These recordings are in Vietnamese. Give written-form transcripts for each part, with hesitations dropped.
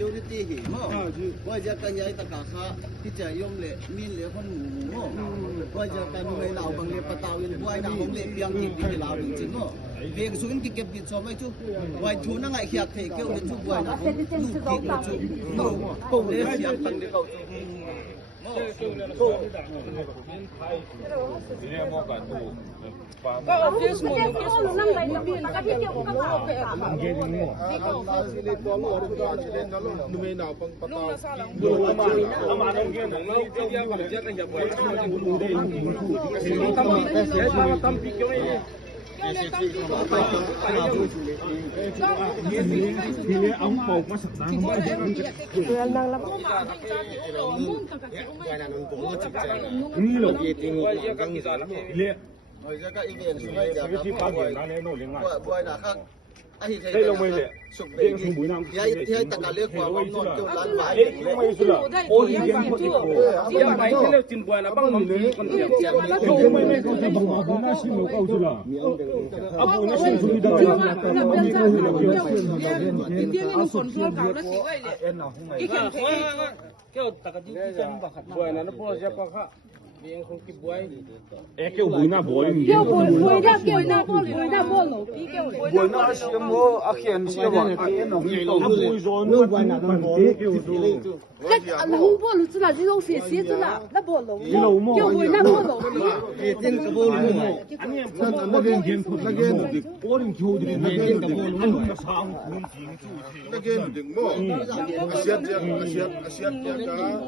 security hi mo wa ja ka yai ta ka kha ti cha yom le min le khon mu mo wa ja ka nu ngai lau bang le pataw in buai na hong le piang ki ti lau ding chin mo ve su in ki kep di so mai chu wai thu na ngai khiak the ke le chu buai na hong lu ki le chu mo ko le siam pan le koก็ออฟฟิศหมดก็สนั่งไปนะพี่นะพี่เดียวก็มาไปอ่ะเย็นนี่เอาเป่ามาสักน้ำมาเพื่อนนั่งรับนี่หรอเลี้ย rồi ra các ý kiến xung quanh giờ các buổi là khác đây là mấy lệ riêng xuống buổi năm thì tất cả liên quan vào nốt châu lan vải không mấy số là ôi ý kiến của chị giờ này cái liệu trình bày là bằng mắm con tiệm không mấy câu thì bằng mà buổi nay xin một câu chứ là à buổi nay xin xuống đi đâu là mấy câu thì là kiểu tất cả những cái buổi này nó bao giờ bao khác miếng không kịp buổi kêu buổi na buổi kêu buổi na buổi na buổi lẩu tí kêu buổi na xem mua akhian xem vào akhian nó buổi rồi nó buổi na buổi kêu cái lẩu buổi lẩu là cái lẩu xế xế là nó buổi lẩu kêu buổi na buổi lẩu thì tên cái buổi lẩu anh em nó lên game thuộc là game thì cố định chiu thì lên game cái buổi lẩu nó sang cuốn chính chủ cái game đừng mua asian cái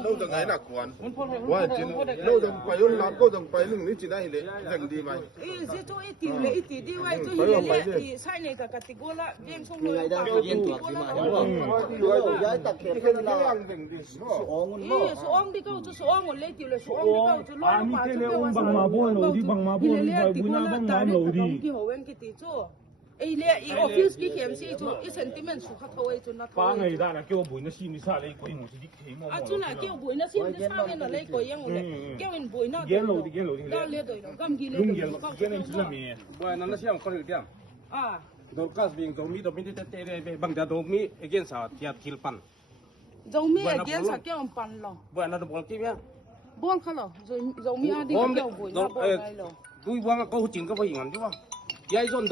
lâu từng ngày là quan quan chính lâu từng phải ôn làm cô từng phải lưng ní chỉ này lệ dành đi mày chỗ ít tiền lệ ít tiền đi vay chỗ hiện lệ thì sai này cả cái gỗ là đem xong rồi cái yên tuổi gì mà rồi giải tập thể cái là số ông đi câu số ông một lệ tiền là số ông đi câu chỗ lo mà cái ông bằng mà buôn lẩu đi bằng mà buôn phải buôn na bằng mà lẩu đi cái hồ bên cái tí chỗ ấy lệ ý office cái kiểm sĩ chỗ ý sentiment số khác thôi chỗ nó ba ngày ra là kêu buổi nó xin đi xa lấy quay một cái thế mà chỗ là kêu buổi nó xin đi xa nên là lấy quay yang một lệ kêu in buổi nó ghé lẩu đi đó lệ rồi cầm gì lệ cái này chính là mì buổi nó xem con được chưa à đồ cát bình đồ mi tê tê bằng giá đồ mi again sao thiệt thiệt pan giống mi again sao kêu pan lo buổi nó đồ kia nhá buông khá lo rồi giống mi đi kêu buổi nó buông này lo tôi buông câu chuyện cái gì ngắn chứ yai zon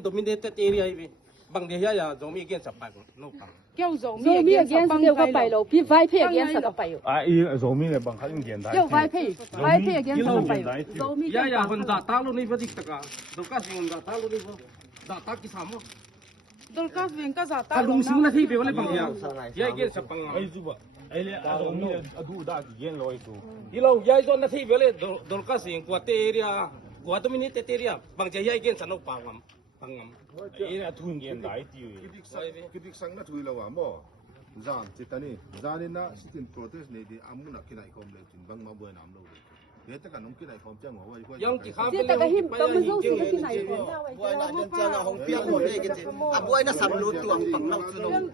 do mi de te area hi bang de ya do mi again sa pa no pa kêu giống mi again kêu cái bài lo pi vai phe again sa cái bài à ý giống mi là bằng khá đơn giản kêu vai phe again sa cái bài giống mi ya hon da ta lo ni va dik taka do ka sing da ta lo ni va da ta ki samo đâu các viên các giả ta lung sing na thi be wala bang ya ya again sa pang ai juba ai le giống mi adu da ki gen loi tu ilo ya zon na thi be le do ka sing kwa te area gua tu minit te area bang ja ya again sa no pa ngam pangam ý là thu gen đại tiêu cái đi sang nó chui lâu à mò giàn chỉ tani giàn nên na sitin protest này thì amun là cái này không lấy chuyện băng mà bơi nằm đâu thế tất cả những cái này không chẳng ngồi quay yang ki kham chỉ ta cái him tâm dấu chỉ cái này buổi là nhân dân là hồng piang một đây cái gì à buổi nó sắm lúa tuồng bằng nông thôn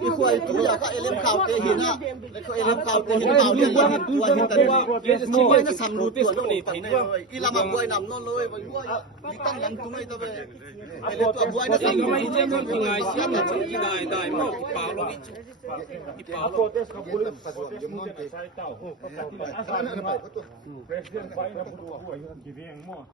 cái khoai tu là các em khảo cái hiền á cái em khảo cái hiền khảo liên quan buổi hiện tại buổi nó sắm lúa tuồng nó bằng này rồi khi làm buổi nằm nó lôi buổi đi tăng lắm chúng này tao về cái buổi nó sắm mai je mon ki ngai si na ki dai dai mo ki pa lo ki pa lo protest ka bul sai tao president pai na bu ki veng mo